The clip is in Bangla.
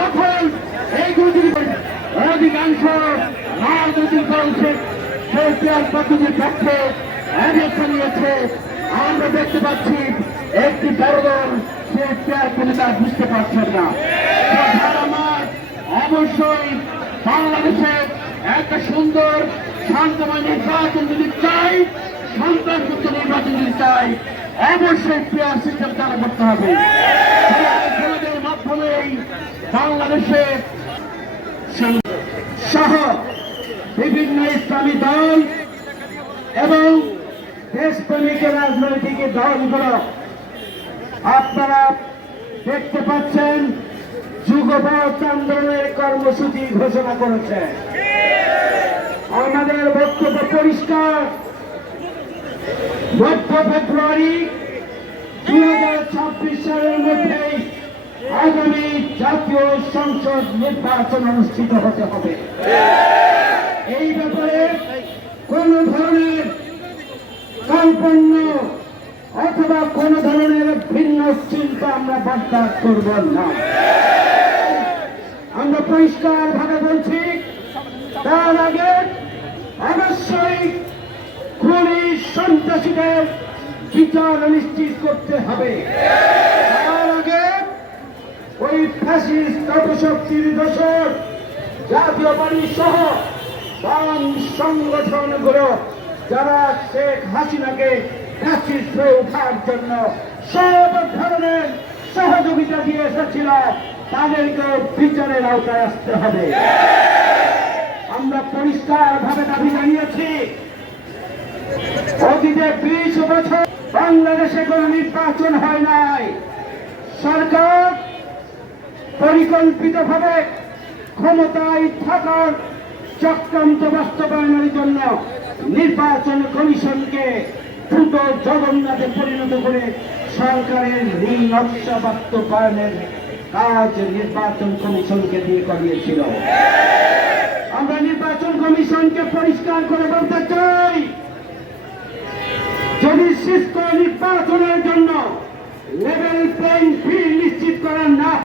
দখল এইগুলি অধিকাংশ রাজনৈতিক দলকে পদ্ধতির পক্ষে নিয়েছে। আমরা দেখতে পাচ্ছি একটি বড় দল সে তিনি তা বুঝতে পারছেন না। আমার অবশ্যই বাংলাদেশে একটা সুন্দর শান্তময় নির্বাচন যদি চাই, সন্ত্রাসমুক্ত নির্বাচন যদি চাই, অবশ্যই পেয়ার সিস্টেম চালু করতে হবে। মাধ্যমেই বাংলাদেশে সহ বিভিন্ন ইসলামী দল এবং দেশপ্রেমিক রাজনৈতিক দলগুলো আপনারা দেখতে পাচ্ছেন যুগপৎ আন্দোলনের কর্মসূচি ঘোষণা করেছে। আমাদের বক্তব্য পরিষ্কার, 9 ফেব্রুয়ারি 2026 সালের মধ্যেই আগামী জাতীয় সংসদ নির্বাচন অনুষ্ঠিত হতে হবে। এই ব্যাপারে কোন ধরনের কাল্পন্য অথবা কোন ধরনের ভিন্ন চিন্তা আমরা বরদাস্ত করব না। আমরা পরিষ্কার ভাবে বলছি, তার আগে অবশ্যই খুনি সন্ত্রাসীদের বিচার নিশ্চিত করতে হবে। তার আগে ওই ফ্যাসিস্ট অপশক্তির দোষর জাতীয় পার্টি সহ বাম সংগঠনগুলো যারা শেখ হাসিনাকে ফ্যাসিস্টে ওঠার জন্য সব ধরনের সহযোগিতা দিয়ে এসেছিল, তাদেরকে বিচারের আওতায় আসতে হবে। আমরা পরিষ্কার ভাবে দাবি জানিয়েছি, অতীতে 20 বছর বাংলাদেশে কোন নির্বাচন হয় নাই। সরকার পরিকল্পিতভাবে ক্ষমতায় থাকার চক্রান্ত বাস্তবায়নের জন্য নির্বাচন কমিশনকে দ্রুত জগন্নাথে পরিণত করে সরকারের নকশা বাস্তবায়নের কাজ নির্বাচন কমিশনকে দিয়ে করিয়েছিল। আমরা নির্বাচন কমিশনকে পরিষ্কার করে বলতে চাই, যদি সুষ্ঠু নির্বাচনের জন্য লেভেল প্লেইং ফিল্ড নিশ্চিত করা না